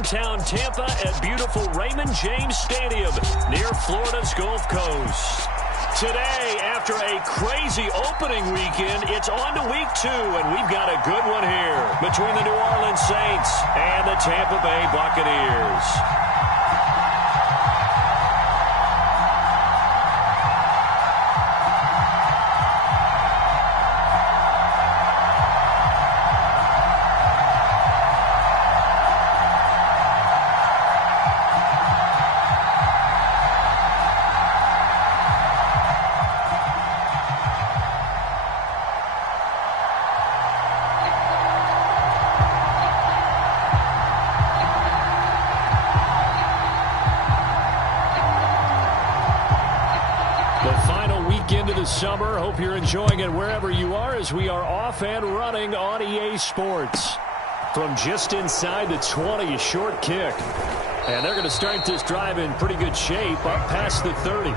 downtown Tampa at beautiful Raymond James Stadium near Florida's Gulf Coast. Today, after a crazy opening weekend, it's on to week 2, and we've got a good one here between the New Orleans Saints and the Tampa Bay Buccaneers. Into the summer. Hope you're enjoying it wherever you are as we are off and running on EA Sports. From just inside the 20, a short kick. And they're going to start this drive in pretty good shape up past the 30.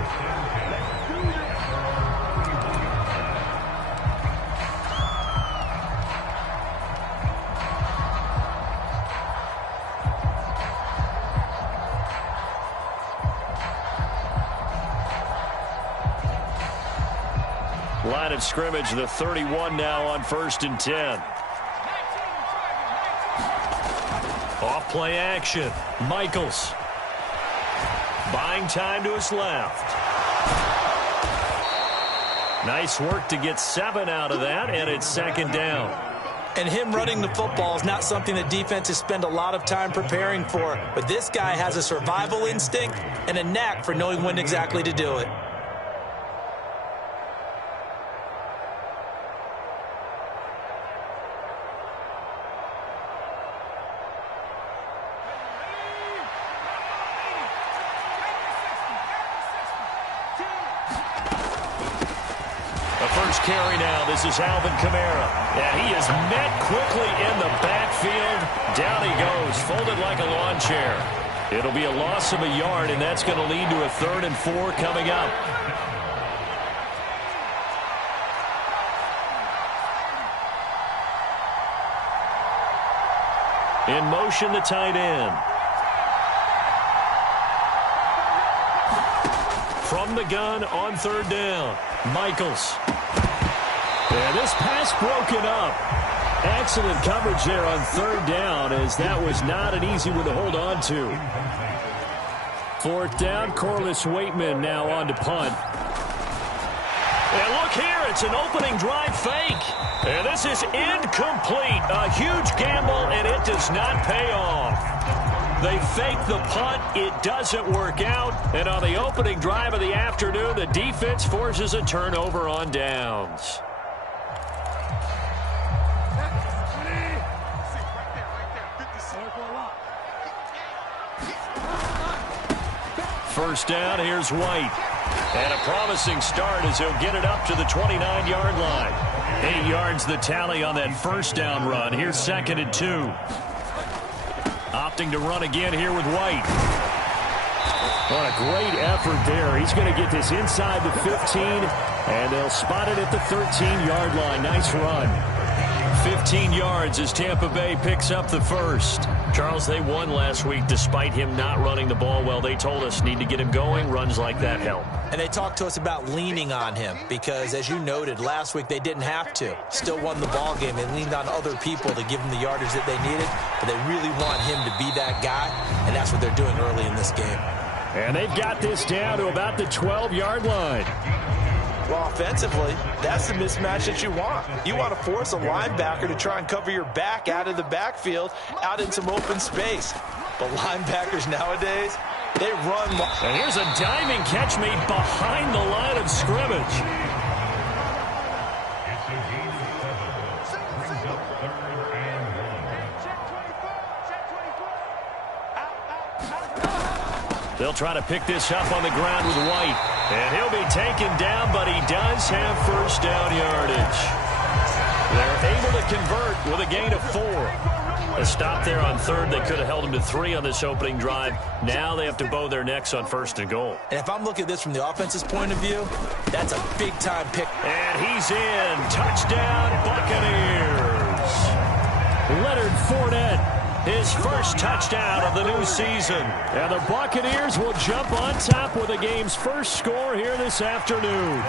Line of scrimmage, the 31 now on 1st and 10. Off play action. Michaels. Buying time to his left. Nice work to get 7 out of that, and it's 2nd down. And him running the football is not something that defenses spend a lot of time preparing for. But this guy has a survival instinct and a knack for knowing when exactly to do it. Carry now. This is Alvin Kamara. And he is met quickly in the backfield. Down he goes, folded like a lawn chair. It'll be a loss of a yard, and that's going to lead to a 3rd and 4 coming up. In motion, the tight end. From the gun on 3rd down. Michaels. And this pass broken up. Excellent coverage there on 3rd down, as that was not an easy one to hold on to. 4th down, Corliss Waitman now on to punt. And look here, it's an opening drive fake. And this is incomplete. A huge gamble, and it does not pay off. They fake the punt. It doesn't work out. And on the opening drive of the afternoon, the defense forces a turnover on downs. First down, here's White. And a promising start as he'll get it up to the 29-yard line. 8 yards the tally on that 1st down run. Here's 2nd and 2. Opting to run again here with White. What a great effort there. He's going to get this inside the 15, and they'll spot it at the 13-yard line. Nice run. 15 yards as Tampa Bay picks up the 1st. Charles, they won last week despite him not running the ball well. They told us need to get him going. Runs like that help. And they talked to us about leaning on him because, as you noted, last week they didn't have to. Still won the ball game. They leaned on other people to give them the yardage that they needed, but they really want him to be that guy, and that's what they're doing early in this game. And they've got this down to about the 12-yard line. Well, offensively, that's the mismatch that you want. You want to force a linebacker to try and cover your back out of the backfield, out in some open space. But linebackers nowadays, they run. And here's a diving catch made behind the line of scrimmage. They'll try to pick this up on the ground with White. And he'll be taken down, but he does have 1st down yardage. They're able to convert with a gain of 4. A stop there on 3rd. They could have held him to 3 on this opening drive. Now they have to bow their necks on 1st and goal. And if I'm looking at this from the offense's point of view, that's a big-time pick. And he's in. Touchdown, Buccaneers. Leonard Fournette his first touchdown of the new season. And the Buccaneers will jump on top with the game's first score here this afternoon.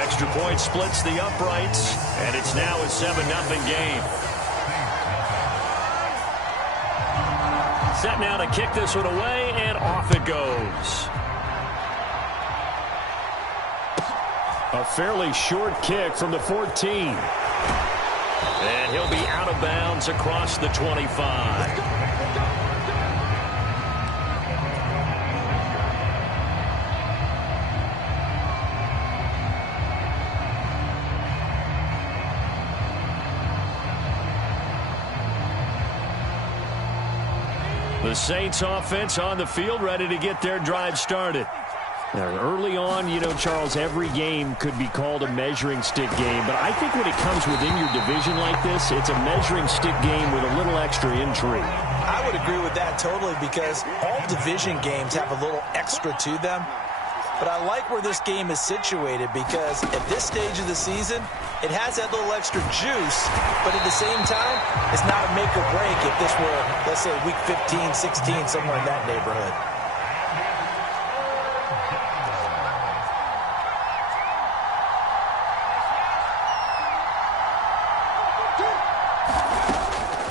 Extra point splits the uprights, and it's now a 7-0 game. Set now to kick this one away, and off it goes. A fairly short kick from the 14. And he'll be out of bounds across the 25. The Saints offense on the field, ready to get their drive started. Now, early on, you know, Charles, every game could be called a measuring stick game. But I think when it comes within your division like this, it's a measuring stick game with a little extra intrigue. I would agree with that totally because all division games have a little extra to them. But I like where this game is situated because at this stage of the season, it has that little extra juice. But at the same time, it's not a make or break if this were, let's say, week 15, 16, somewhere in that neighborhood.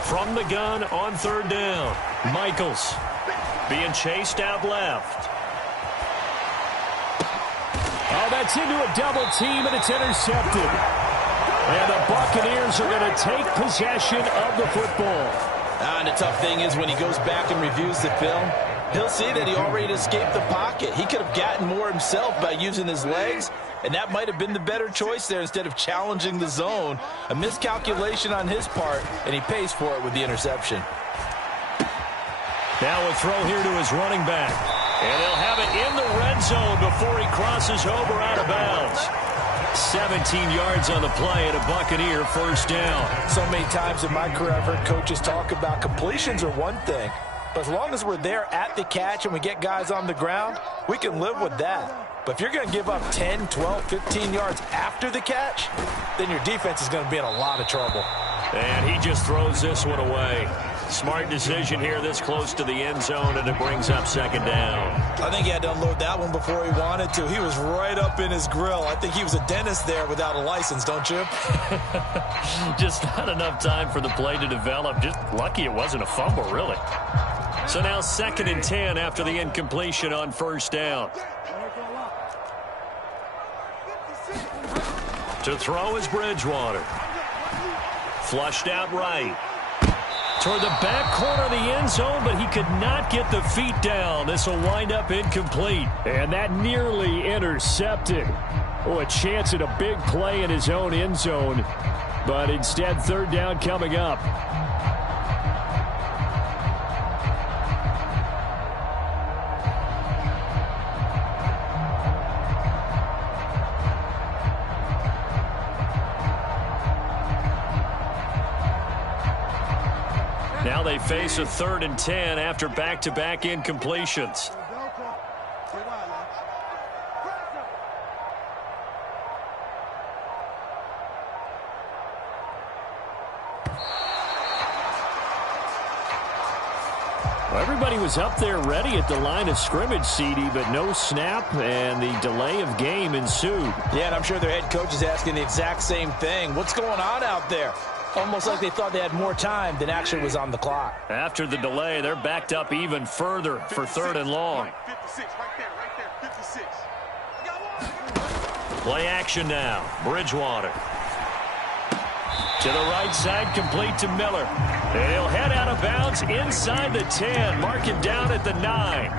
From the gun on third down, Michaels being chased out left. Oh, that's into a double team, and it's intercepted. And the Buccaneers are going to take possession of the football. And the tough thing is when he goes back and reviews the film, he'll see that he already escaped the pocket. He could have gotten more himself by using his legs, and that might have been the better choice there instead of challenging the zone. A miscalculation on his part, and he pays for it with the interception. Now a throw here to his running back. And they'll have it in the red zone before he crosses over out of bounds. 17 yards on the play and a Buccaneer first down. So many times in my career I've heard coaches talk about completions are one thing. But as long as we're there at the catch and we get guys on the ground, we can live with that. But if you're going to give up 10, 12, 15 yards after the catch, then your defense is going to be in a lot of trouble. And he just throws this one away. Smart decision here this close to the end zone, and it brings up second down. I think he had to unload that one before he wanted to. He was right up in his grill. I think he was a dentist there without a license, don't you? Just not enough time for the play to develop. Just lucky it wasn't a fumble, really. So now 2nd and 10 after the incompletion on first down. To throw is Bridgewater. Flushed out right. Toward the back corner of the end zone, but he could not get the feet down. This will wind up incomplete. And that nearly intercepted. Oh, a chance at a big play in his own end zone. But instead, third down coming up. Now they face a 3rd and 10 after back-to-back incompletions. Well, everybody was up there ready at the line of scrimmage, CD, but no snap, and the delay of game ensued. Yeah, and I'm sure their head coach is asking the exact same thing. What's going on out there? Almost like they thought they had more time than actually was on the clock. After the delay, they're backed up even further for 3rd and long. 56, right there, 56. Play action now. Bridgewater. To the right side, complete to Miller. And he'll head out of bounds inside the 10. Mark him down at the 9.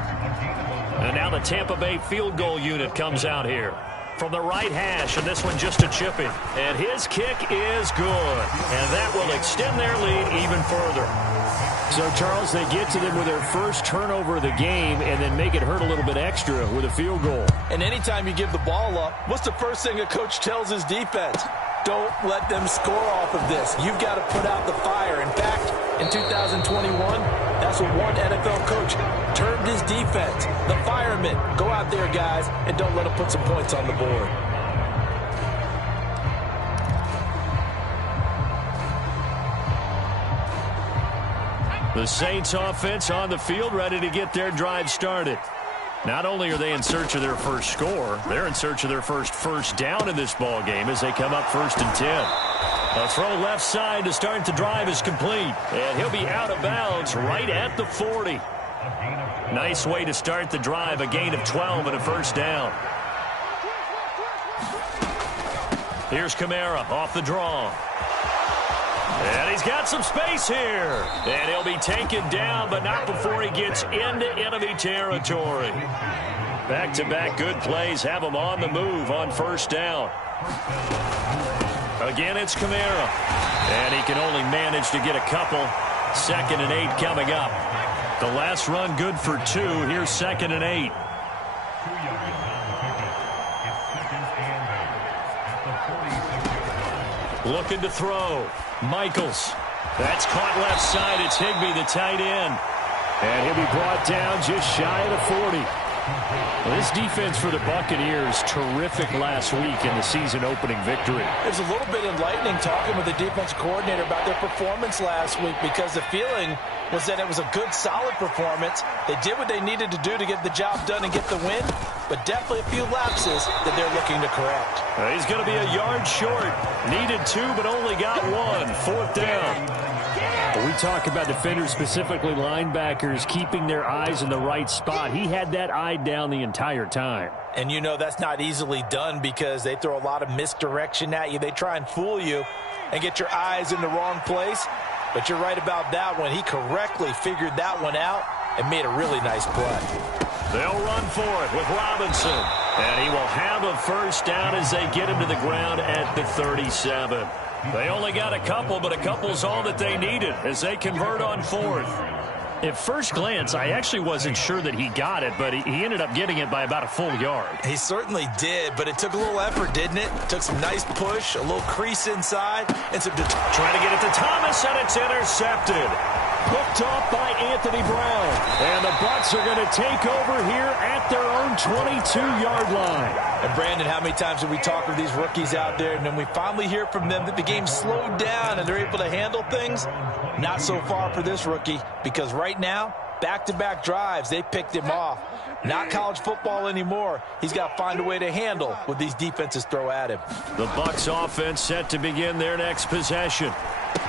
And now the Tampa Bay field goal unit comes out here. From the right hash, and this one just a chip-in. And his kick is good. And that will extend their lead even further. So, Charles, they get to them with their first turnover of the game and then make it hurt a little bit extra with a field goal. And anytime you give the ball up, what's the first thing a coach tells his defense? Don't let them score off of this. You've got to put out the fire. In fact, in 2021, that's what one NFL coach termed his defense. The firemen. Go out there, guys, and don't let them put some points on the board. The Saints offense on the field, ready to get their drive started. Not only are they in search of their first score, they're in search of their first down in this ball game as they come up 1st and 10. A throw left side to start the drive is complete, and he'll be out of bounds right at the 40. Nice way to start the drive, a gain of 12 and a first down. Here's Kamara off the draw. And he's got some space here. And he'll be taken down, but not before he gets into enemy territory. Back-to-back good plays have him on the move on first down. Again, it's Kamara. And he can only manage to get a couple. 2nd and 8 coming up. The last run good for 2. Here's 2nd and 8. Looking to throw. Michaels. That's caught left side. It's Higbee, the tight end. And he'll be brought down just shy of the 40. Well, this defense for the Buccaneers, terrific last week in the season-opening victory. It was a little bit enlightening talking with the defense coordinator about their performance last week because the feeling was that it was a good, solid performance. They did what they needed to do to get the job done and get the win, but definitely a few lapses that they're looking to correct. He's going to be a yard short. Needed 2, but only got 1. 4th down. We talk about defenders, specifically linebackers, keeping their eyes in the right spot. He had that eye down the entire time. And you know that's not easily done because they throw a lot of misdirection at you. They try and fool you and get your eyes in the wrong place. But you're right about that one. He correctly figured that one out and made a really nice play. They'll run for it with Robinson. And he will have a first down as they get him to the ground at the 37. They only got a couple, but a couple's all that they needed as they convert on 4th. At first glance, I actually wasn't sure that he got it, but he ended up getting it by about a full yard. He certainly did, but it took a little effort, didn't it? Took some nice push, a little crease inside, and some trying to get it to Thomas, and it's intercepted. Picked off by Anthony Brown. And the Bucs are going to take over here at their own 22-yard line. And Brandon, how many times have we talked with these rookies out there, and then we finally hear from them that the game slowed down and they're able to handle things? Not so far for this rookie, because right now, back-to-back drives, they picked him off. Not college football anymore. He's got to find a way to handle what these defenses throw at him. The Bucs offense set to begin their next possession.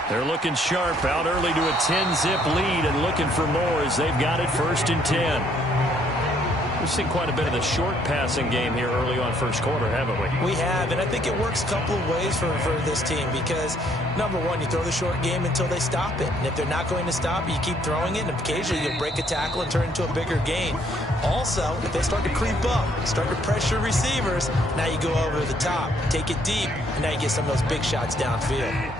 They're looking sharp, out early to a 10-zip lead and looking for more as they've got it 1st and 10. We've seen quite a bit of the short passing game here early on first quarter, haven't we? We have, and I think it works a couple of ways for this team because, number one, you throw the short game until they stop it. And if they're not going to stop it, you keep throwing it, and occasionally you'll break a tackle and turn into a bigger gain. Also, if they start to creep up, start to pressure receivers, now you go over the top, take it deep, and now you get some of those big shots downfield.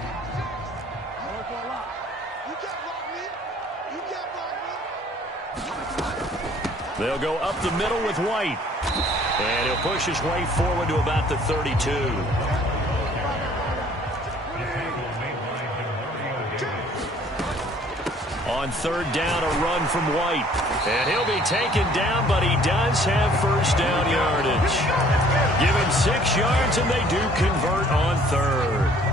They'll go up the middle with White. And he'll push his way forward to about the 32. On 3rd down, a run from White. And he'll be taken down, but he does have first down yardage. Give him 6 yards, and they do convert on 3rd.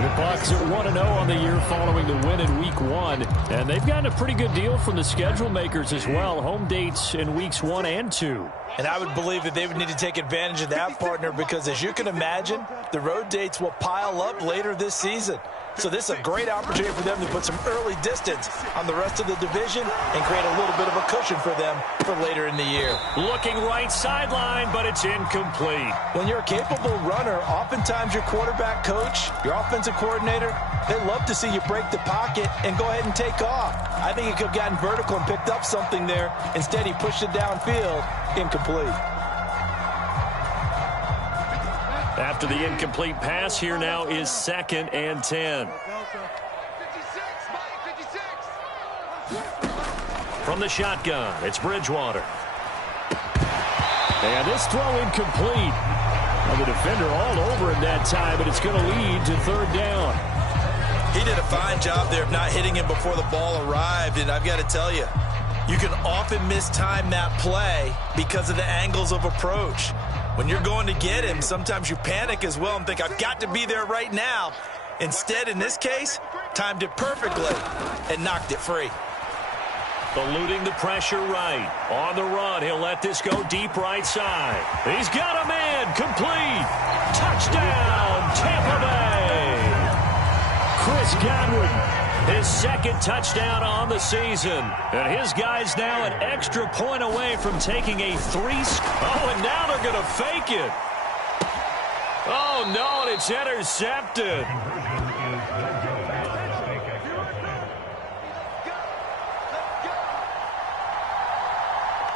The Bucs are 1-0 on the year following the win in Week 1. And they've gotten a pretty good deal from the schedule makers as well. Home dates in Weeks 1 and 2. And I would believe that they would need to take advantage of that, partner, because as you can imagine, the road dates will pile up later this season. So this is a great opportunity for them to put some early distance on the rest of the division and create a little bit of a cushion for them for later in the year. Looking right sideline, but it's incomplete. When you're a capable runner, oftentimes your quarterback coach, your offensive coordinator, they love to see you break the pocket and go ahead and take off. I think he could have gotten vertical and picked up something there. Instead, he pushed it downfield, incomplete. After the incomplete pass, here now is 2nd and 10. From the shotgun, it's Bridgewater. And this throw incomplete. Well, the defender all over him that time, but it's going to lead to 3rd down. He did a fine job there of not hitting him before the ball arrived, and I've got to tell you, you can often mistime that play because of the angles of approach. When you're going to get him, sometimes you panic as well and think, I've got to be there right now. Instead, in this case, timed it perfectly, and knocked it free. Eluding the pressure right. On the run, he'll let this go deep right side. He's got a man. Complete. Touchdown, Tampa Bay. Chris Godwin, his second touchdown on the season. And his guy's now an extra point away from taking a Oh, and now they're going to fake it. Oh, no, and it's intercepted.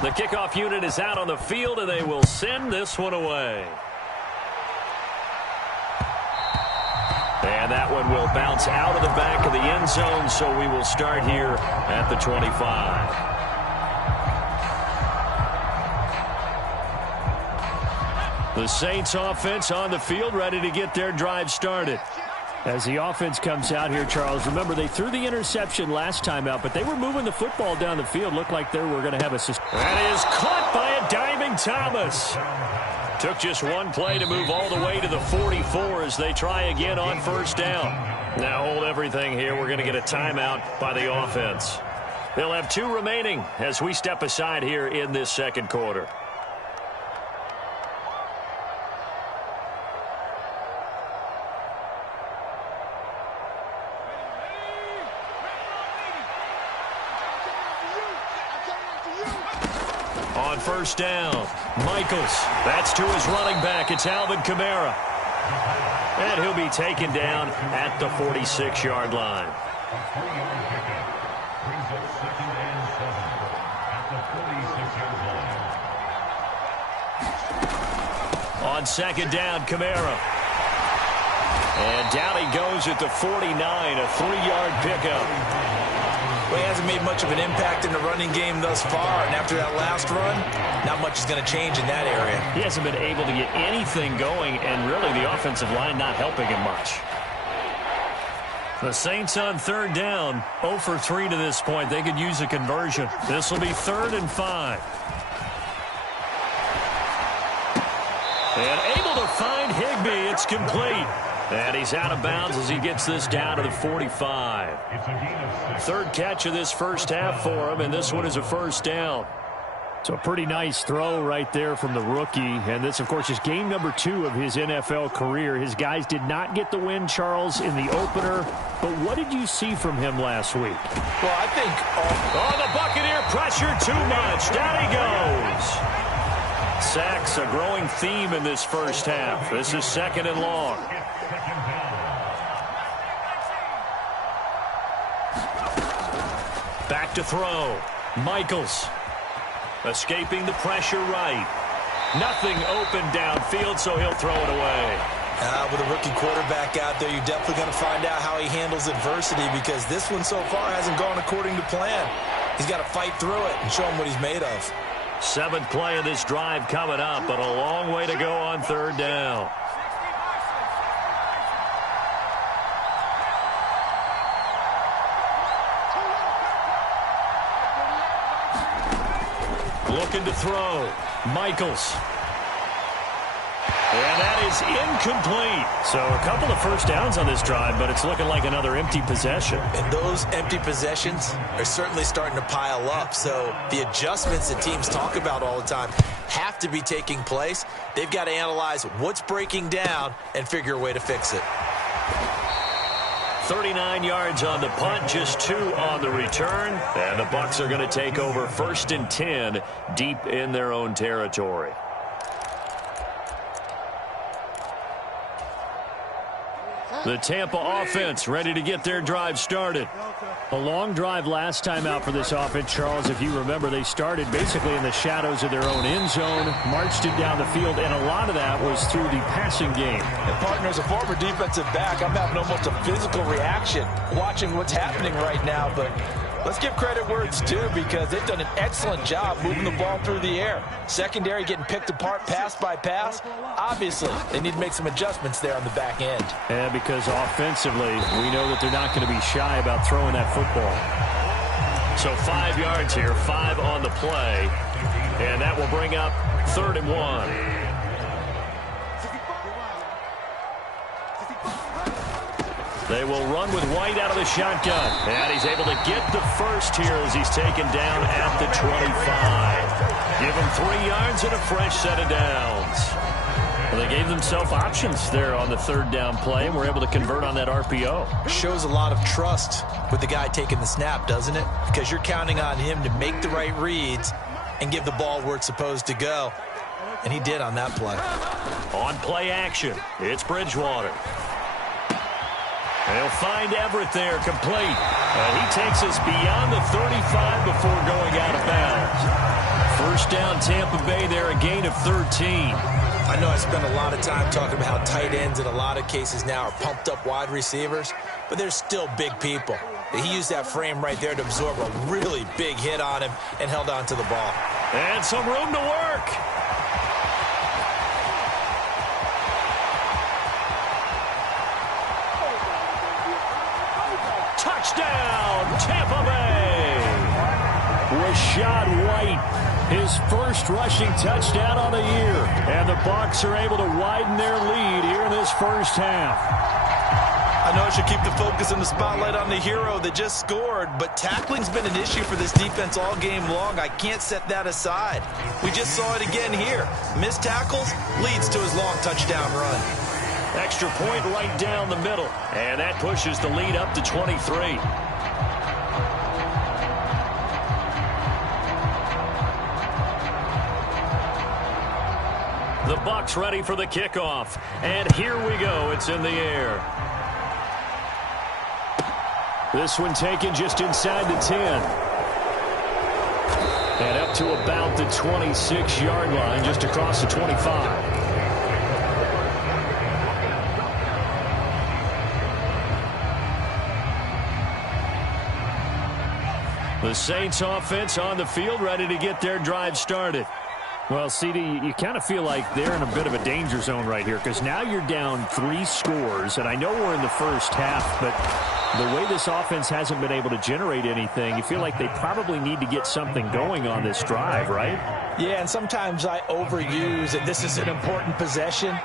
The kickoff unit is out on the field, and they will send this one away. And that one will bounce out of the back of the end zone, so we will start here at the 25. The Saints offense on the field, ready to get their drive started. As the offense comes out here, Charles, remember they threw the interception last time out, but they were moving the football down the field. Looked like they were going to have a... That is caught by a diving Thomas. Took just one play to move all the way to the 44 as they try again on first down. Now hold everything here. We're going to get a timeout by the offense. They'll have 2 remaining as we step aside here in this second quarter. On first down, Michaels. That's to his running back. It's Alvin Kamara. And he'll be taken down at the 46-yard line. On second down, Kamara. And down he goes at the 49, a 3-yard pickup. Well, he hasn't made much of an impact in the running game thus far, and after that last run, not much is going to change in that area. He hasn't been able to get anything going, and really the offensive line not helping him much. The Saints on third down, 0 for 3 to this point. They could use a conversion. This will be 3rd and 5. And able to find Higbee. It's complete. And he's out of bounds as he gets this down to the 45. 3rd catch of this first half for him, and this one is a first down. So a pretty nice throw right there from the rookie. And this, of course, is game number 2 of his NFL career. His guys did not get the win, Charles, in the opener. But what did you see from him last week? Well, I think... Oh, the Buccaneer pressure too much. Down he goes. Sacks, a growing theme in this first half. This is 2nd and long. Back to throw. Michaels. Escaping the pressure right. Nothing open downfield, so he'll throw it away. With a rookie quarterback out there, you're definitely going to find out how he handles adversity, because this one so far hasn't gone according to plan. He's got to fight through it and show him what he's made of. 7th play of this drive coming up, but a long way to go on 3rd down. Looking to throw. Michaels. And that is incomplete. So a couple of first downs on this drive, but it's looking like another empty possession. And those empty possessions are certainly starting to pile up. So the adjustments that teams talk about all the time have to be taking place. They've got to analyze what's breaking down and figure a way to fix it. 39 yards on the punt, just 2 on the return. And the Bucs are going to take over 1st and 10 deep in their own territory. The Tampa offense ready to get their drive started. A long drive last time out for this offense, Charles. If you remember, they started basically in the shadows of their own end zone, marched it down the field, and a lot of that was through the passing game. And partner, as a former defensive back, I'm having almost a physical reaction watching what's happening right now. But let's give credit where it's due, because they've done an excellent job moving the ball through the air. Secondary getting picked apart pass by pass. Obviously, they need to make some adjustments there on the back end. Yeah, because offensively, we know that they're not going to be shy about throwing that football. So 5 yards here, 5 on the play. And that will bring up 3rd and 1. They will run with White out of the shotgun. And he's able to get the first here as he's taken down at the 25. Give him 3 yards and a fresh set of downs. Well, they gave themselves options there on the 3rd down play and were able to convert on that RPO. Shows a lot of trust with the guy taking the snap, doesn't it? Because you're counting on him to make the right reads and give the ball where it's supposed to go. And he did on that play. On play action, it's Bridgewater. They'll find Everett there, complete. He takes us beyond the 35 before going out of bounds. First down, Tampa Bay there, a gain of 13. I know I spent a lot of time talking about how tight ends in a lot of cases now are pumped up wide receivers, but they're still big people. He used that frame right there to absorb a really big hit on him and held on to the ball. And some room to work. Touchdown, Tampa Bay. Rashad White, his first rushing touchdown on the year. And the Bucs are able to widen their lead here in this first half. I know I should keep the focus and the spotlight on the hero that just scored, but tackling's been an issue for this defense all game long. I can't set that aside. We just saw it again here. Missed tackles leads to his long touchdown run. Extra point right down the middle. And that pushes the lead up to 23. The Bucs ready for the kickoff. And here we go. It's in the air. This one taken just inside the 10. And up to about the 26-yard line, just across the 25. The Saints offense on the field, ready to get their drive started. Well, CD, you kind of feel like they're in a bit of a danger zone right here because now you're down 3 scores, and I know we're in the first half, but the way this offense hasn't been able to generate anything, you feel like they probably need to get something going on this drive, right? Yeah, and sometimes I overuse it. This is an important possession,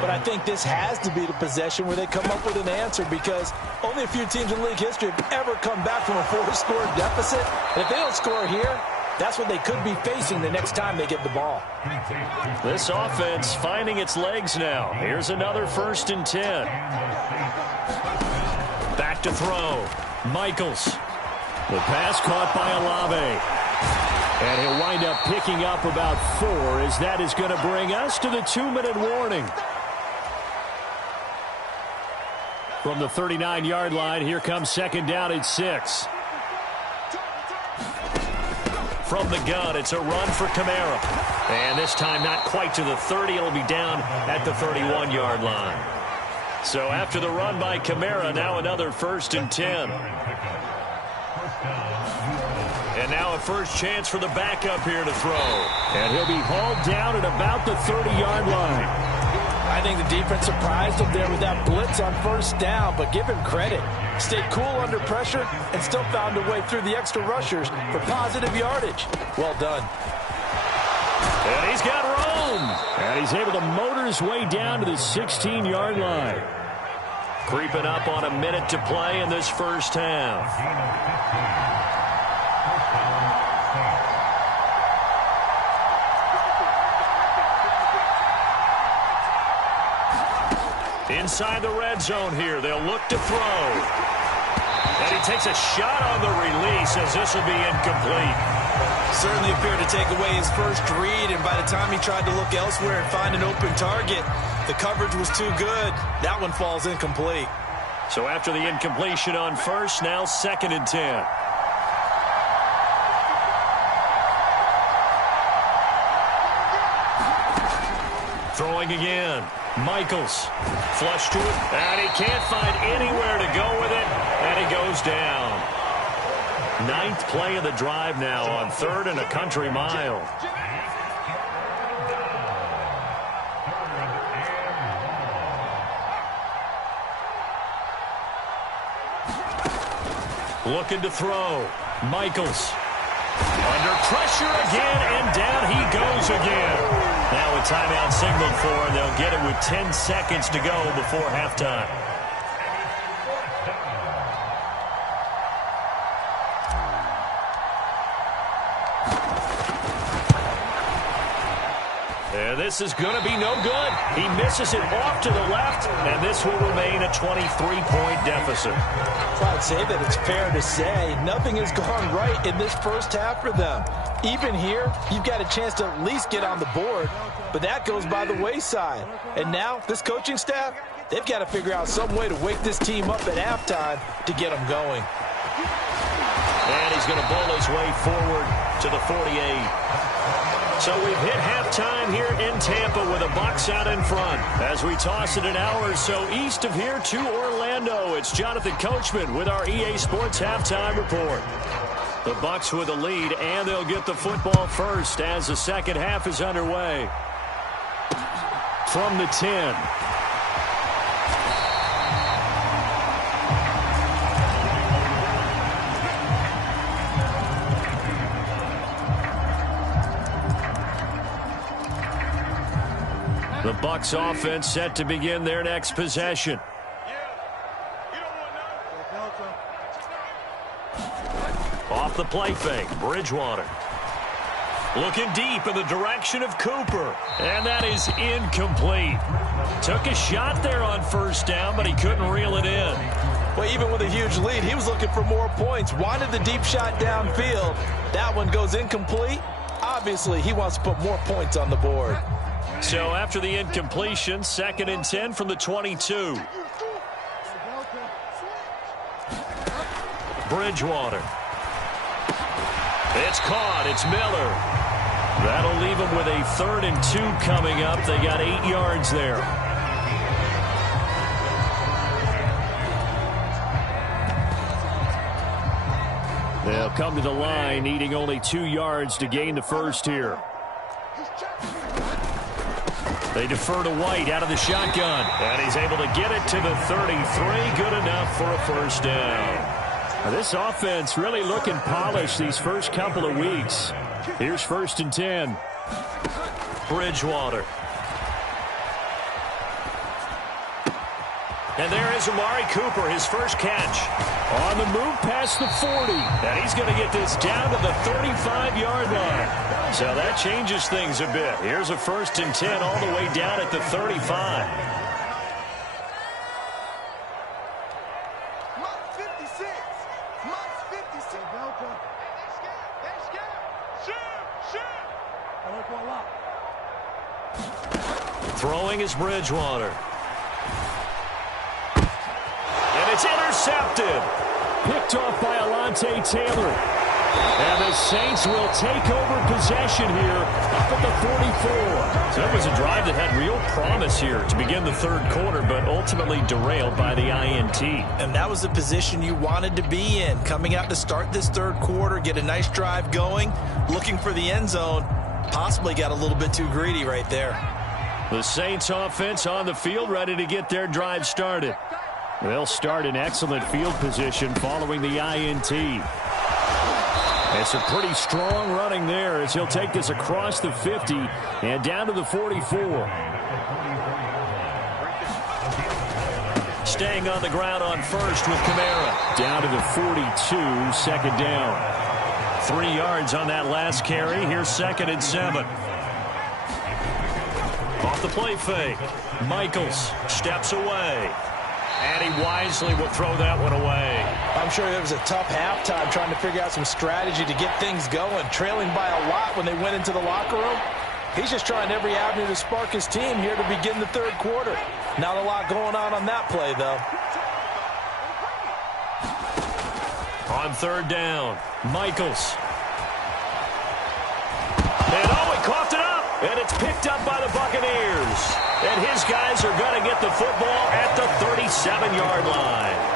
but I think this has to be the possession where they come up with an answer because only a few teams in league history have ever come back from a 4-score deficit. And if they don't score here, that's what they could be facing the next time they get the ball. This offense finding its legs now. Here's another 1st and 10. Back to throw. Michaels. The pass caught by Olave. And he'll wind up picking up about 4 as that is going to bring us to the 2-minute warning. From the 39-yard line, here comes 2nd down at 6. From the gun, it's a run for Kamara. And this time not quite to the 30. It'll be down at the 31-yard line. So after the run by Kamara, now another 1st and 10. And now a first chance for the backup here to throw. And he'll be hauled down at about the 30-yard line. I think the defense surprised him there with that blitz on 1st down, but give him credit. Stayed cool under pressure and still found a way through the extra rushers for positive yardage. Well done. And he's got room. And he's able to motor his way down to the 16-yard line. Creeping up on a minute to play in this first half. Inside the red zone here, they'll look to throw. And he takes a shot on the release as this will be incomplete. Certainly appeared to take away his first read, and by the time he tried to look elsewhere and find an open target, the coverage was too good. That one falls incomplete. So after the incompletion on 1st, now 2nd and 10. Throwing again. Michaels. Flush to it. And he can't find anywhere to go with it. And he goes down. 9th play of the drive now on 3rd and a country mile. Looking to throw. Michaels. Under pressure again, and down he goes again. Now a timeout signaled for, and they'll get it with 10 seconds to go before halftime. And this is going to be no good. He misses it off to the left, and this will remain a 23-point deficit. I'd say that it's fair to say nothing has gone right in this first half for them. Even here, you've got a chance to at least get on the board, but that goes by the wayside. And now, this coaching staff, they've got to figure out some way to wake this team up at halftime to get them going. And he's going to bowl his way forward to the 48. So we've hit halftime here in Tampa with the Bucs out in front. As we toss it an hour or so east of here to Orlando, it's Jonathan Coachman with our EA Sports Halftime Report. The Bucs with the lead, and they'll get the football first as the second half is underway. From the 10. The Bucs offense set to begin their next possession. Off the play fake, Bridgewater. Looking deep in the direction of Cooper. And that is incomplete. Took a shot there on first down, but he couldn't reel it in. Well, even with a huge lead, he was looking for more points. Wanted the deep shot downfield. That one goes incomplete. Obviously, he wants to put more points on the board. So after the incompletion, 2nd and 10 from the 22. Bridgewater. It's caught. It's Miller. That'll leave them with a 3rd and 2 coming up. They got 8 yards there. They'll come to the line, needing only 2 yards to gain the first here. They defer to White out of the shotgun. And he's able to get it to the 33. Good enough for a first down. Now, this offense really looking polished these first couple of weeks. Here's 1st and 10. Bridgewater. And there is Amari Cooper, his first catch. On the move past the 40. And he's going to get this down to the 35-yard line. So that changes things a bit. Here's a 1st and 10 all the way down at the 35. Throwing is Bridgewater. And it's intercepted. Picked off by Alontae Taylor. And the Saints will take over possession here up at the 44. So that was a drive that had real promise here to begin the 3rd quarter, but ultimately derailed by the INT. And that was the position you wanted to be in. Coming out to start this 3rd quarter, get a nice drive going, looking for the end zone. Possibly got a little bit too greedy right there. The Saints offense on the field, ready to get their drive started. They'll start in excellent field position following the INT. It's a pretty strong running there as he'll take this across the 50 and down to the 44. Staying on the ground on first with Kamara. Down to the 42, 2nd down. 3 yards on that last carry. Here's 2nd and 7. Off the play fake. Michaels steps away. And he wisely will throw that one away. I'm sure it was a tough halftime trying to figure out some strategy to get things going. Trailing by a lot when they went into the locker room. He's just trying every avenue to spark his team here to begin the 3rd quarter. Not a lot going on that play, though. On 3rd down, Michaels. And he coughed it up. And it's picked up by the Buccaneers. And his guys are going to get the football at the 37-yard line.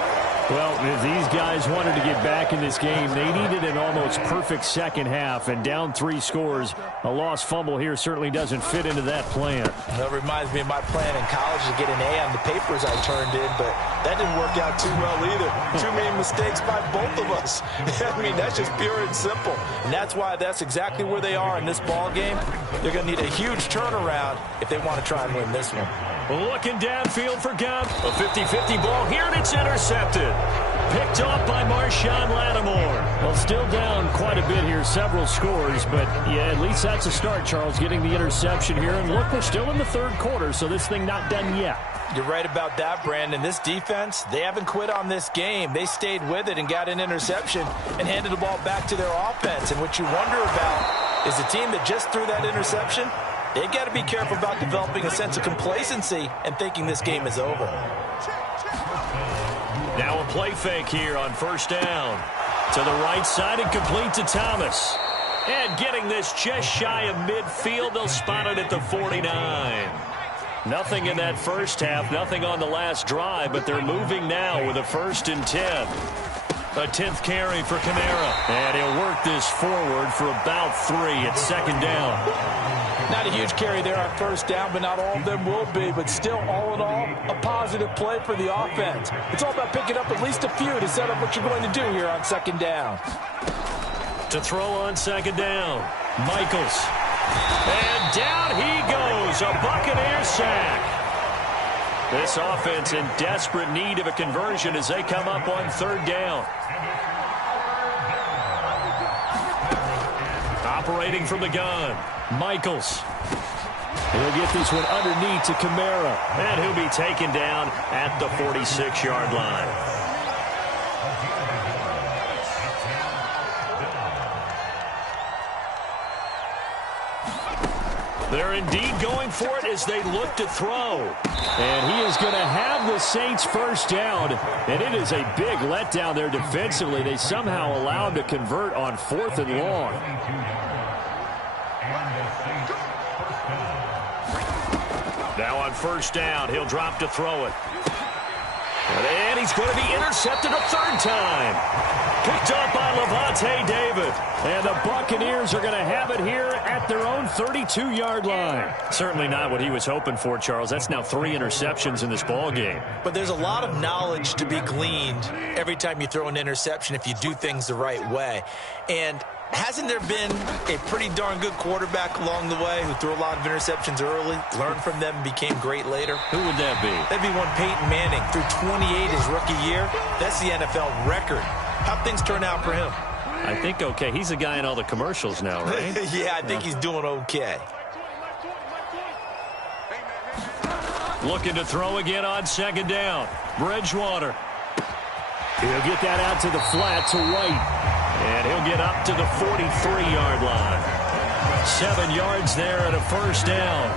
Well, if these guys wanted to get back in this game, they needed an almost perfect second half. And down 3 scores, a lost fumble here certainly doesn't fit into that plan. That reminds me of my plan in college to get an A on the papers I turned in, but that didn't work out too well either. Too many mistakes by both of us. I mean, that's just pure and simple. And that's why that's exactly where they are in this ball game. They're going to need a huge turnaround if they want to try and win this one. Looking downfield for Gump. A 50-50 ball here, and it's intercepted. Picked off by Marshawn Lattimore. Well, still down quite a bit here, several scores, but yeah, at least that's a start, Charles, getting the interception here. And look, we're still in the third quarter, so this thing not done yet. You're right about that, Brandon. This defense, they haven't quit on this game. They stayed with it and got an interception and handed the ball back to their offense. And what you wonder about is the team that just threw that interception, they've got to be careful about developing a sense of complacency and thinking this game is over. Now a play fake here on first down. To the right side and complete to Thomas. And getting this just shy of midfield, they'll spot it at the 49. Nothing in that first half, nothing on the last drive, but they're moving now with a 1st and 10. A 10th carry for Kamara. And he'll work this forward for about 3 at 2nd down. Not a huge carry there on first down, but not all of them will be. But still, all in all, a positive play for the offense. It's all about picking up at least a few to set up what you're going to do here on 2nd down. To throw on 2nd down, Michaels. And down he goes, a Buccaneers sack. This offense in desperate need of a conversion as they come up on 3rd down. Operating from the gun, Michaels. He'll get this one underneath to Kamara. And he'll be taken down at the 46-yard line. They're indeed going for it as they look to throw. And he is going to have the Saints first down. And it is a big letdown there defensively. They somehow allow him to convert on 4th and long. Now on first down, he'll drop to throw it. And he's going to be intercepted a 3rd time. Picked up by Levante David. And the Buccaneers are going to have it here at their own 32-yard line. Certainly not what he was hoping for, Charles. That's now 3 interceptions in this ball game. But there's a lot of knowledge to be gleaned every time you throw an interception if you do things the right way. And hasn't there been a pretty darn good quarterback along the way who threw a lot of interceptions early, learned from them, and became great later? Who would that be? That'd be one Peyton Manning. Threw 28 his rookie year. That's the NFL record. How'd things turn out for him? I think okay. He's the guy in all the commercials now, right? Yeah, I think he's doing okay. Looking to throw again on 2nd down. Bridgewater. He'll get that out to the flat to White. And he'll get up to the 43-yard line. 7 yards there and a 1st down.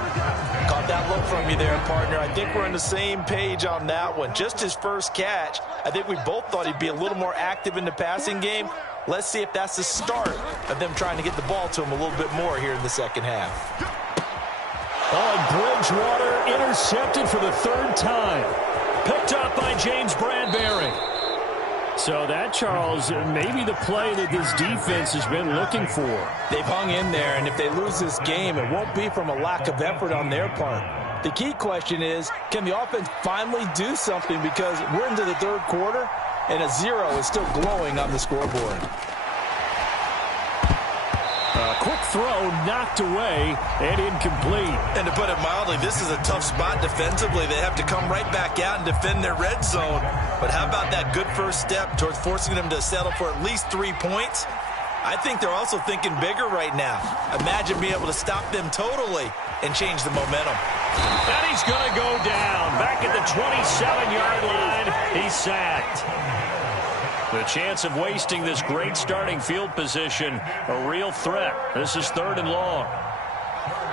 Caught that look from you there, partner. I think we're on the same page on that one. Just his first catch. I think we both thought he'd be a little more active in the passing game. Let's see if that's the start of them trying to get the ball to him a little bit more here in the 2nd half. Bridgewater intercepted for the 3rd time. Picked up by James Bradbury. So that, Charles, maybe the play that this defense has been looking for. They've hung in there, and if they lose this game, it won't be from a lack of effort on their part. The key question is, can the offense finally do something, because we're into the 3rd quarter, and a 0 is still glowing on the scoreboard. Quick throw knocked away and incomplete. And to put it mildly, this is a tough spot defensively. They have to come right back out and defend their red zone. But how about that good first step towards forcing them to settle for at least 3 points? I think they're also thinking bigger right now. Imagine being able to stop them totally and change the momentum. And he's going to go down. Back at the 27-yard line, he's sacked. The chance of wasting this great starting field position, a real threat. This is 3rd and long.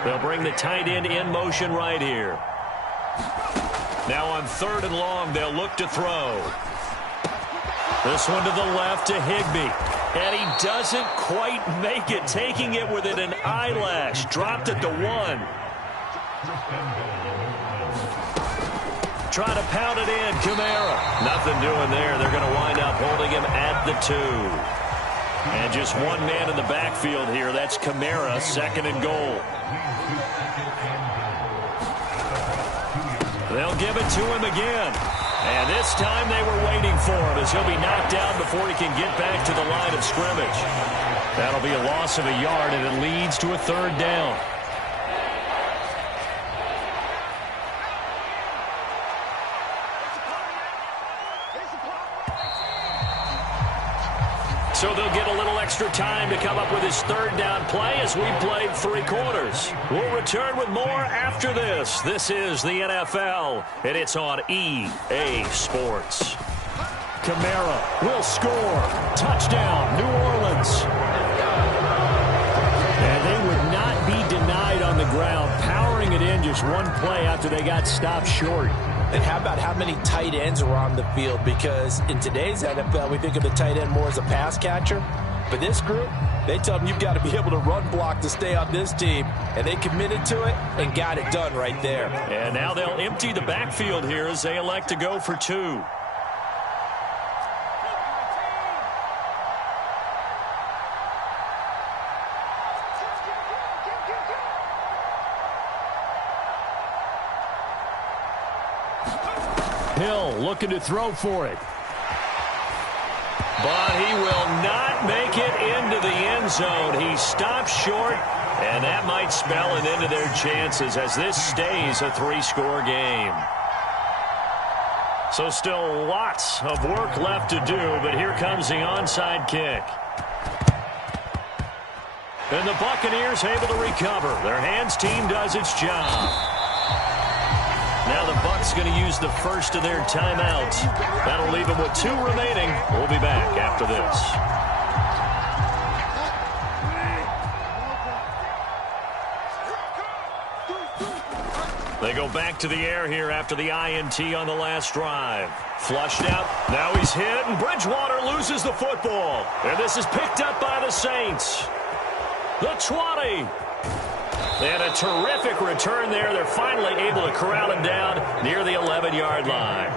They'll bring the tight end in motion right here. Now on 3rd and long, they'll look to throw. This one to the left to Higbee. And he doesn't quite make it, taking it within an eyelash. Dropped it to 1. Try to pound it in, Kamara. Nothing doing there. They're going to wind up holding him at the 2. And just one man in the backfield here. That's Kamara, 2nd and goal. They'll give it to him again. And this time they were waiting for him as he'll be knocked down before he can get back to the line of scrimmage. That'll be a loss of a yard, and it leads to a 3rd down. So they'll get a little extra time to come up with his third down play as we played 3 quarters. We'll return with more after this. This is the NFL, and it's on EA Sports. Kamara will score. Touchdown, New Orleans. And they would not be denied on the ground, powering it in just one play after they got stopped short. And how about how many tight ends were on the field? Because in today's NFL, we think of the tight end more as a pass catcher. But this group, they tell them you've got to be able to run block to stay on this team. And they committed to it and got it done right there. And now they'll empty the backfield here as they elect to go for 2. Hill looking to throw for it. But he will not make it into the end zone. He stopped short, and that might spell an end to their chances as this stays a 3-score game. So still lots of work left to do, but here comes the onside kick. And the Buccaneers able to recover. Their hands team does its job. Now the Bucs going to use the first of their timeouts. That'll leave them with 2 remaining. We'll be back after this. They go back to the air here after the INT on the last drive. Flushed out. Now he's hit, and Bridgewater loses the football. And this is picked up by the Saints. The 20. And a terrific return there. They're finally able to corral him down near the 11-yard line.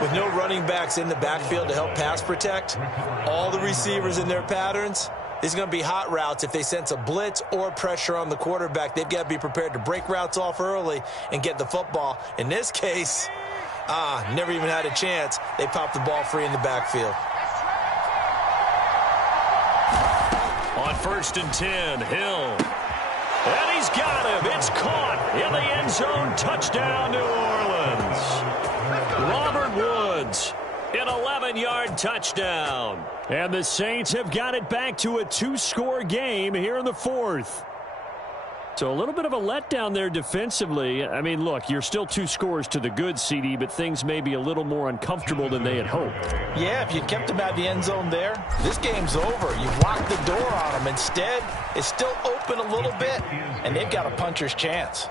With no running backs in the backfield to help pass protect, all the receivers in their patterns, it's going to be hot routes. If they sense a blitz or pressure on the quarterback, they've got to be prepared to break routes off early and get the football. In this case, never even had a chance. They popped the ball free in the backfield. On 1st and 10, Hill. And he's got him. It's caught in the end zone. Touchdown, New Orleans. Robert Woods, an 11-yard touchdown. And the Saints have got it back to a 2-score game here in the 4th. So a little bit of a letdown there defensively. I mean, look, you're still 2 scores to the good, CD, but things may be a little more uncomfortable than they had hoped. Yeah, if you kept them at the end zone there, this game's over. You've locked the door on them. Instead, it's still open a little bit, and they've got a puncher's chance.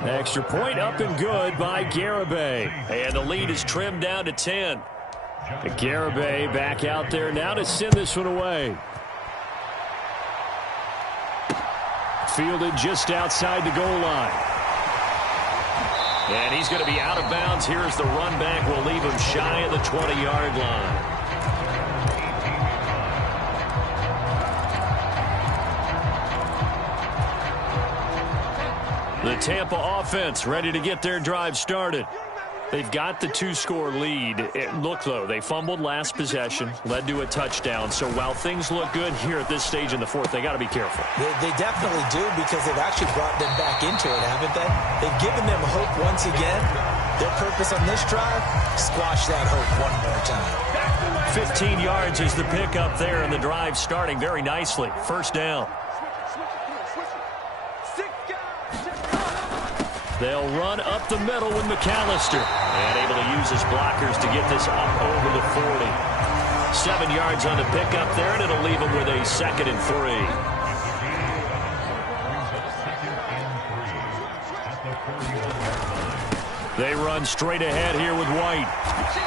Extra point up and good by Garibay. And the lead is trimmed down to 10. Garibay back out there now to send this one away. Fielded just outside the goal line. And he's going to be out of bounds. Here's the run back. Will leave him shy of the 20-yard line. The Tampa offense ready to get their drive started. They've got the 2-score lead. Look, though, they fumbled last possession, led to a touchdown. So while things look good here at this stage in the 4th, they got to be careful. They definitely do, because they've actually brought them back into it, haven't they? They've given them hope once again. Their purpose on this drive, squash that hope one more time. 15 yards is the pickup there, and the drive starting very nicely. 1st down. They'll run up the middle with McAllister. And able to use his blockers to get this up over the 40. 7 yards on the pickup there, and it'll leave him with a 2nd and 3. They run straight ahead here with White.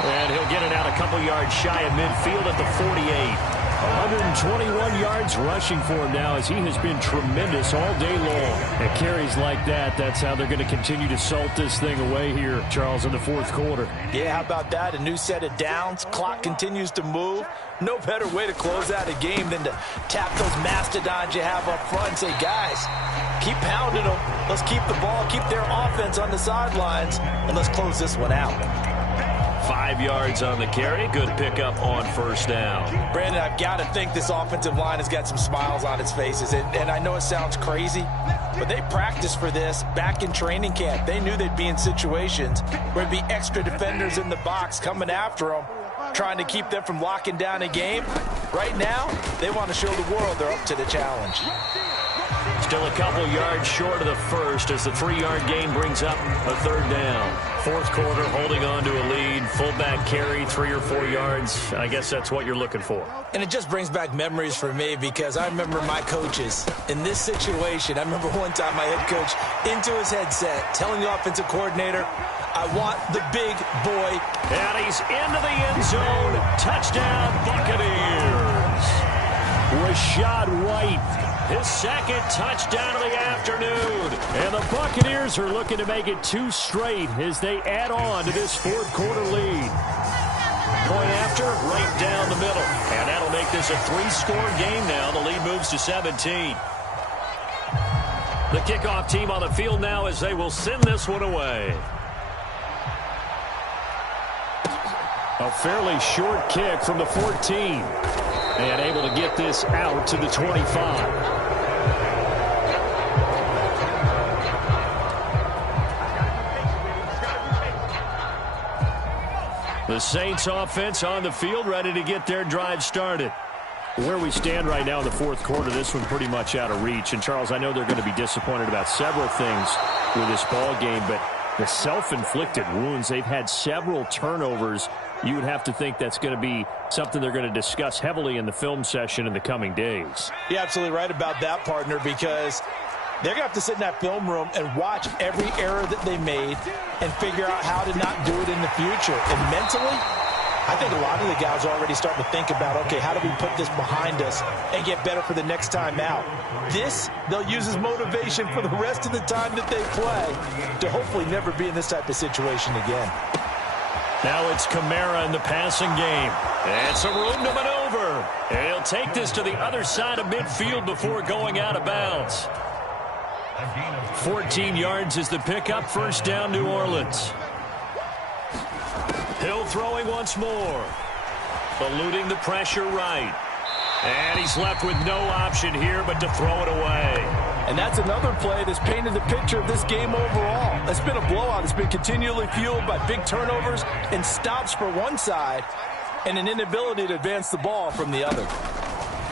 And he'll get it out a couple yards shy of midfield at the 48. 121 yards rushing for him now, as he has been tremendous all day long. At carries like that, that's how they're going to continue to salt this thing away here, Charles, in the 4th quarter. Yeah, how about that? A new set of downs. Clock continues to move. No better way to close out a game than to tap those mastodons you have up front and say, guys, keep pounding them. Let's keep the ball, keep their offense on the sidelines, and let's close this one out. 5 yards on the carry. Good pickup on 1st down. Brandon, I've got to think this offensive line has got some smiles on its faces. And I know it sounds crazy, but they practiced for this back in training camp. They knew they'd be in situations where there'd be extra defenders in the box coming after them, trying to keep them from locking down a game. Right now, they want to show the world they're up to the challenge. Still a couple yards short of the first as the 3-yard gain brings up a third down. Fourth quarter, holding on to a lead. Fullback carry, 3 or 4 yards. I guess that's what you're looking for. And it just brings back memories for me because I remember my coaches in this situation. I remember one time my head coach into his headset telling the offensive coordinator, I want the big boy. And he's into the end zone. Touchdown, Buccaneers. Rashad White. His second touchdown of the afternoon. And the Buccaneers are looking to make it 2 straight as they add on to this fourth quarter lead. Point after, right down the middle. And that'll make this a 3-score game now. The lead moves to 17. The kickoff team on the field now as they will send this one away. A fairly short kick from the 14. And able to get this out to the 25. The Saints offense on the field, ready to get their drive started. Where we stand right now in the fourth quarter, this one pretty much out of reach. And, Charles, I know they're going to be disappointed about several things with this ball game, but the self-inflicted wounds, they've had several turnovers. You would have to think that's going to be something they're going to discuss heavily in the film session in the coming days. You're absolutely right about that, partner, because they're going to have to sit in that film room and watch every error that they made and figure out how to not do it in the future. And mentally, I think a lot of the guys are already starting to think about, okay, how do we put this behind us and get better for the next time out? This, they'll use as motivation for the rest of the time that they play to hopefully never be in this type of situation again. Now it's Kamara in the passing game. And some room to maneuver. And he'll take this to the other side of midfield before going out of bounds. 14 yards is the pickup. First down, New Orleans. Hill throwing once more. Eluding the pressure right. And he's left with no option here but to throw it away. And that's another play that's painted the picture of this game overall. It's been a blowout. It's been continually fueled by big turnovers and stops for one side and an inability to advance the ball from the other.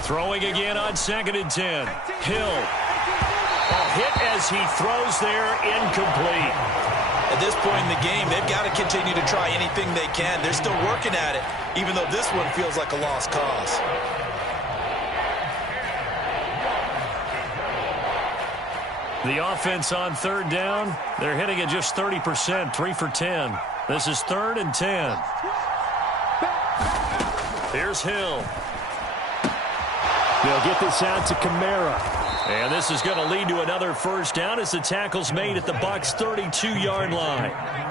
Throwing again on 2nd and 10. Hill. A hit as he throws there, incomplete. At this point in the game, they've got to continue to try anything they can. They're still working at it, even though this one feels like a lost cause. The offense on 3rd down, they're hitting at just 30%, 3 for 10. This is 3rd and 10. Here's Hill. They'll get this out to Kamara. And this is going to lead to another first down as the tackle's made at the Bucs' 32-yard line.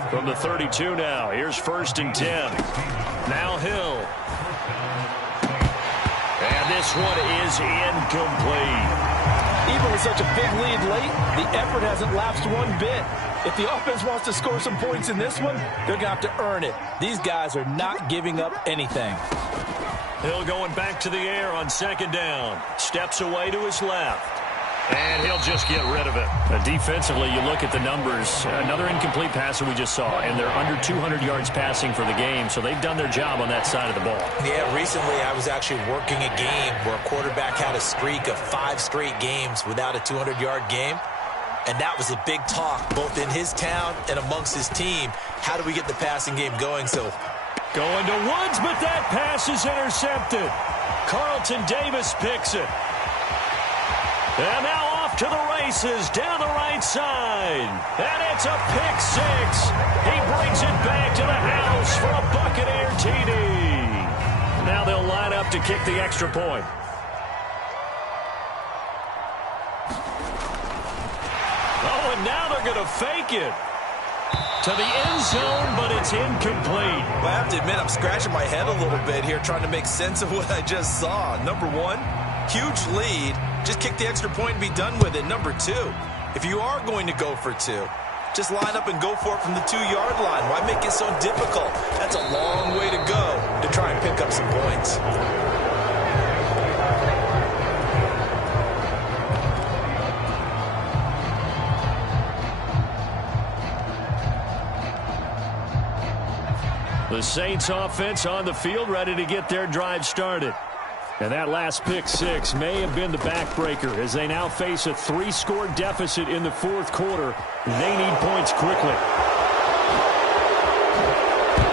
From the 32 now, here's 1st and 10. Now Hill. And this one is incomplete. Even with such a big lead late, the effort hasn't lapsed one bit. If the offense wants to score some points in this one, they're going to have to earn it. These guys are not giving up anything. Hill going back to the air on 2nd down. Steps away to his left. And he'll just get rid of it. Defensively, you look at the numbers. Another incomplete pass that we just saw, and they're under 200 yards passing for the game, so they've done their job on that side of the ball. Yeah, recently I was actually working a game where a quarterback had a streak of 5 straight games without a 200-yard game, and that was a big talk both in his town and amongst his team. How do we get the passing game going? So going to Woods, but that pass is intercepted. Carlton Davis picks it. And now off to the races down the right side. And it's a pick 6. He brings it back to the house for a Buccaneer TD. Now they'll line up to kick the extra point. Oh, and now they're going to fake it to the end zone, but it's incomplete. Well, I have to admit, I'm scratching my head a little bit here trying to make sense of what I just saw. Number one, huge lead. Just kick the extra point and be done with it. Number 2, if you are going to go for 2, just line up and go for it from the 2-yard line. Why make it so difficult? That's a long way to go to try and pick up some points. The Saints offense on the field ready to get their drive started. And that last pick six may have been the backbreaker as they now face a 3-score deficit in the fourth quarter. They need points quickly.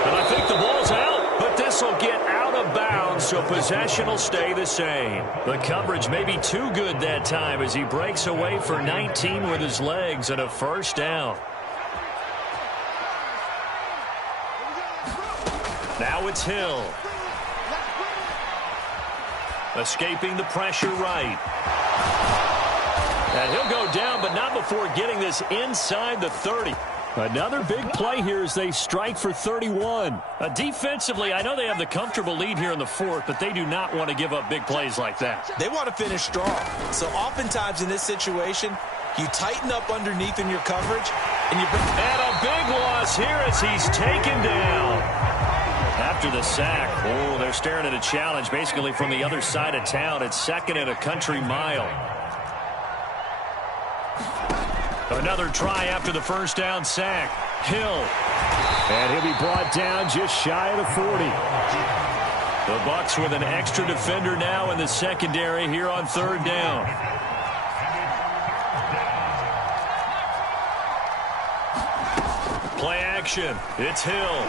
And I think the ball's out, but this will get out of bounds, so possession will stay the same. The coverage may be too good that time as he breaks away for 19 with his legs and a first down. Now it's Hill. Escaping the pressure right. And he'll go down, but not before getting this inside the 30. Another big play here as they strike for 31. Defensively, I know they have the comfortable lead here in the fourth, but they do not want to give up big plays like that. They want to finish strong. So oftentimes in this situation, you tighten up underneath in your coverage, and you bring... And a big loss here as he's taken down. After the sack, oh, they're staring at a challenge basically from the other side of town. It's second and a country mile. Another try after the first down sack. Hill. And he'll be brought down just shy of the 40. The Bucs with an extra defender now in the secondary here on third down. Play action. It's Hill.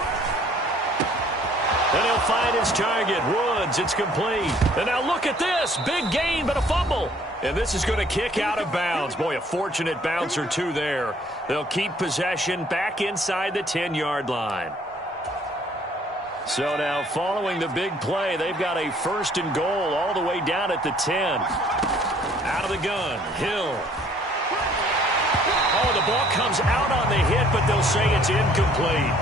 And he'll find his target. Woods, it's complete. And now look at this. Big gain, but a fumble. And this is going to kick out of bounds. Boy, a fortunate bounce or two there. They'll keep possession back inside the 10-yard line. So now following the big play, they've got a first and goal all the way down at the 10. Out of the gun, Hill. Oh, the ball comes out on the hit, but they'll say it's incomplete.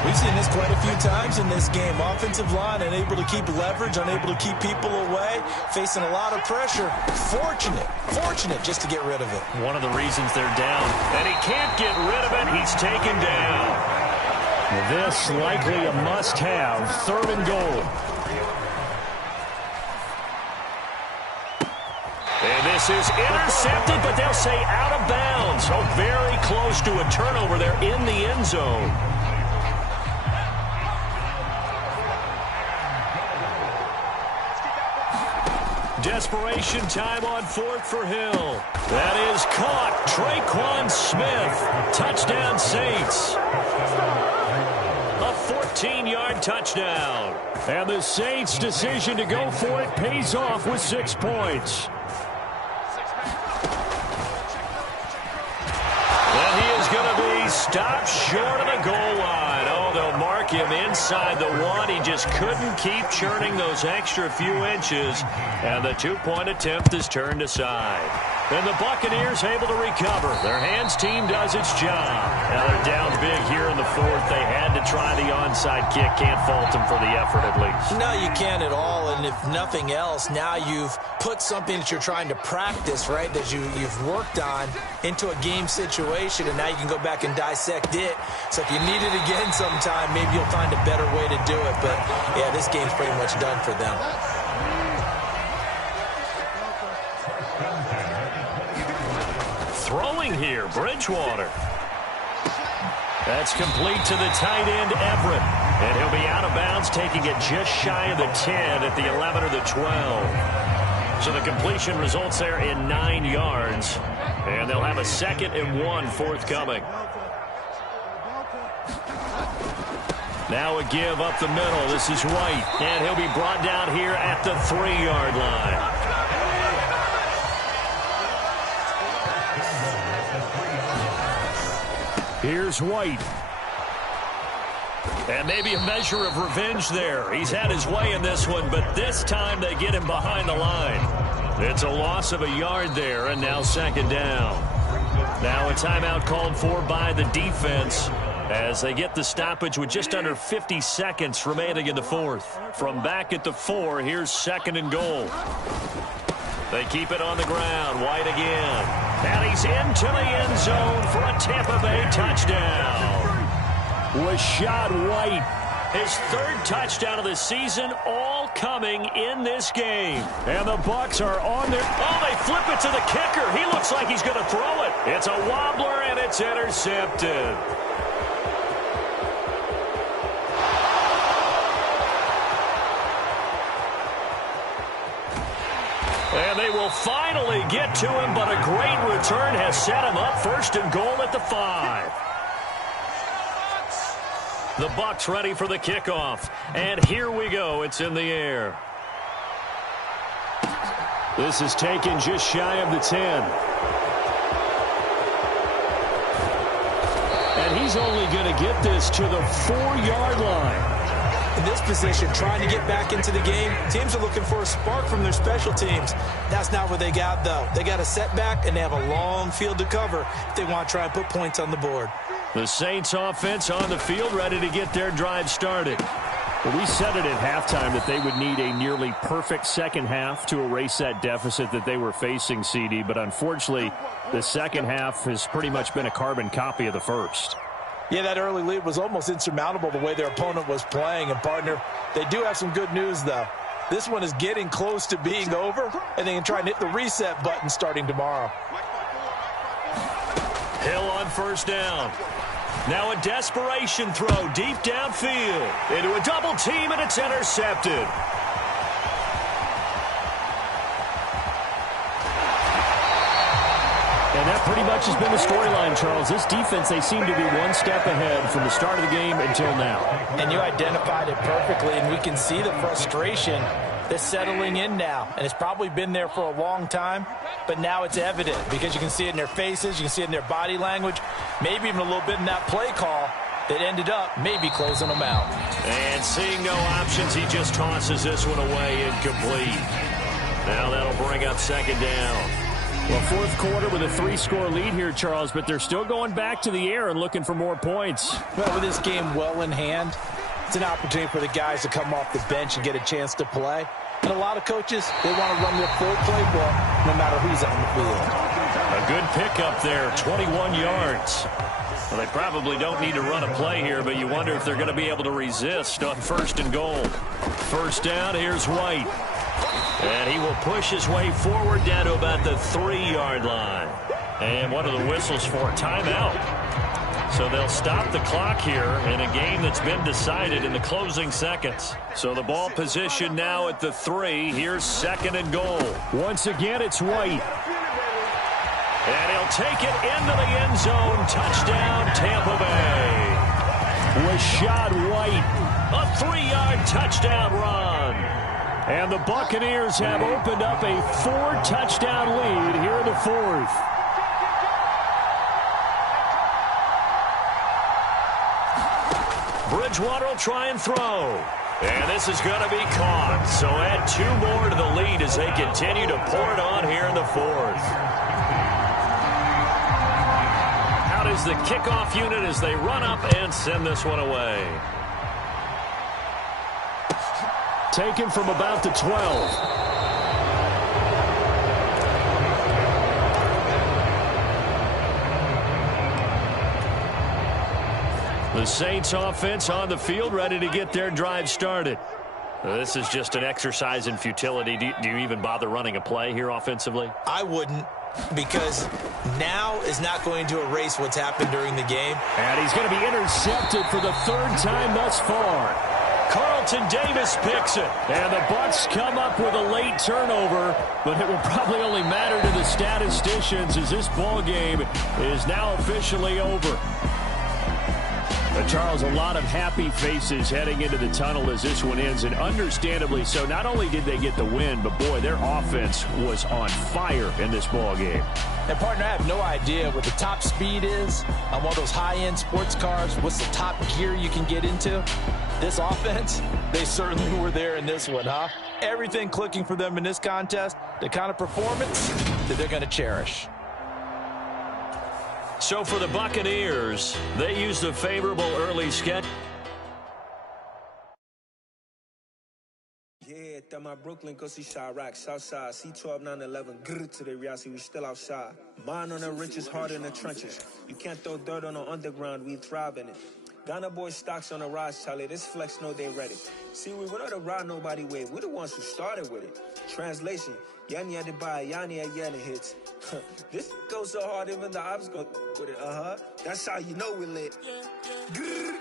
We've seen this quite a few times in this game. Offensive line unable to keep leverage, unable to keep people away, facing a lot of pressure. Fortunate just to get rid of it. One of the reasons they're down. And he can't get rid of it. He's taken down. This likely a must-have, third and goal. And this is intercepted, but they'll say out of bounds. Oh, very close to a turnover there in the end zone. Desperation time on fourth for Hill. That is caught. Traquan Smith. Touchdown Saints. A 14-yard touchdown. And the Saints' decision to go for it pays off with 6 points. And he is going to be stopped short of the goal line. Oh, they'll mark him inside the 1. He just couldn't keep churning those extra few inches. And the 2-point attempt is turned aside. And the Buccaneers able to recover. Their hands team does its job. Now they're down big here in the fourth. They had to try the onside kick. Can't fault them for the effort at least. No, you can't at all. And if nothing else, now you've put something that you're trying to practice, right, that you've worked on into a game situation, and now you can go back and dissect it. So if you need it again sometime, maybe you'll find a better way to do it. But, yeah, this game's pretty much done for them. Throwing here, Bridgewater. That's complete to the tight end, Everett. And he'll be out of bounds, taking it just shy of the 10 at the 11 or the 12. So the completion results there in 9 yards. And they'll have a 2nd and 1 forthcoming. Now a give up the middle. This is White. And he'll be brought down here at the 3-yard line. Here's White. And maybe a measure of revenge there. He's had his way in this one, but this time they get him behind the line. It's a loss of a yard there, and now 2nd down. Now a timeout called for by the defense as they get the stoppage with just under 50 seconds remaining in the fourth. From back at the 4, here's 2nd and goal. They keep it on the ground. White again. And he's into the end zone for a Tampa Bay touchdown. Rashad White. His 3rd touchdown of the season, all coming in this game. And the Bucs are on their... Oh, they flip it to the kicker. He looks like he's going to throw it. It's a wobbler, and it's intercepted. And they will finally get to him, but a great return has set him up 1st and goal at the 5. The Bucs ready for the kickoff. And here we go. It's in the air. This is taken just shy of the 10. And he's only going to get this to the 4-yard line. In this position, trying to get back into the game, teams are looking for a spark from their special teams. That's not what they got, though. They got a setback, and they have a long field to cover if they want to try and put points on the board. The Saints offense on the field, ready to get their drive started. Well, we said it at halftime that they would need a nearly perfect second half to erase that deficit that they were facing, CD. But unfortunately, the second half has pretty much been a carbon copy of the first. Yeah, that early lead was almost insurmountable the way their opponent was playing. And, partner, they do have some good news, though. This one is getting close to being over, and they can try and hit the reset button starting tomorrow. Hill on 1st down. Now a desperation throw deep downfield. Into a double team, and it's intercepted. And that pretty much has been the storyline, Charles. This defense, they seem to be one step ahead from the start of the game until now. And you identified it perfectly, and we can see the frustration that's settling in now. And it's probably been there for a long time, but now it's evident because you can see it in their faces, you can see it in their body language, maybe even a little bit in that play call that ended up maybe closing them out. And seeing no options, he just tosses this one away, incomplete. Now that'll bring up 2nd down. Well, 4th quarter with a 3-score lead here, Charles, but they're still going back to the air and looking for more points. Well, with this game well in hand, it's an opportunity for the guys to come off the bench and get a chance to play. And a lot of coaches, they want to run their full playbook no matter who's on the field. A good pickup there, 21 yards. Well, they probably don't need to run a play here, but you wonder if they're going to be able to resist on 1st and goal. 1st down, here's White. And he will push his way forward down to about the 3-yard line. And what are the whistles for? Timeout. So they'll stop the clock here in a game that's been decided in the closing seconds. So the ball position now at the 3. Here's 2nd and goal. Once again, it's White. And he'll take it into the end zone. Touchdown, Tampa Bay. Rashad White. A 3-yard touchdown run. And the Buccaneers have opened up a 4-touchdown lead here in the 4th. Bridgewater will try and throw. And this is going to be caught. So add 2 more to the lead as they continue to pour it on here in the 4th. Out is the kickoff unit as they run up and send this one away. Taken from about the 12. The Saints offense on the field ready to get their drive started. This is just an exercise in futility. Do you even bother running a play here offensively? I wouldn't, because now is not going to erase what's happened during the game. And he's going to be intercepted for the 3rd time thus far. Carlton Davis picks it. And the Bucs come up with a late turnover, but it will probably only matter to the statisticians as this ball game is now officially over. But Charles, a lot of happy faces heading into the tunnel as this one ends, and understandably so. Not only did they get the win, but boy, their offense was on fire in this ball game. And, partner, I have no idea what the top speed is on one of those high-end sports cars. What's the top gear you can get into? This offense, they certainly were there in this one, huh? Everything clicking for them in this contest, the kind of performance that they're going to cherish. So for the Buccaneers, they used a favorable early sketch. Yeah, that my Brooklyn, go see Chirac, Southside, C12, 911, grrr to the reality, we still outside. Mine on the riches, hard in the trenches. You can't throw dirt on the underground, we thrive in it. Ghana boys stocks on the rise, Charlie. This flex know they ready. See, we went on the ride nobody wave. We're the ones who started with it. Translation, Yanni had to buy, Yanni had Yanni hits. This goes so hard, even the ops go with it. That's how you know we lit. Grrr.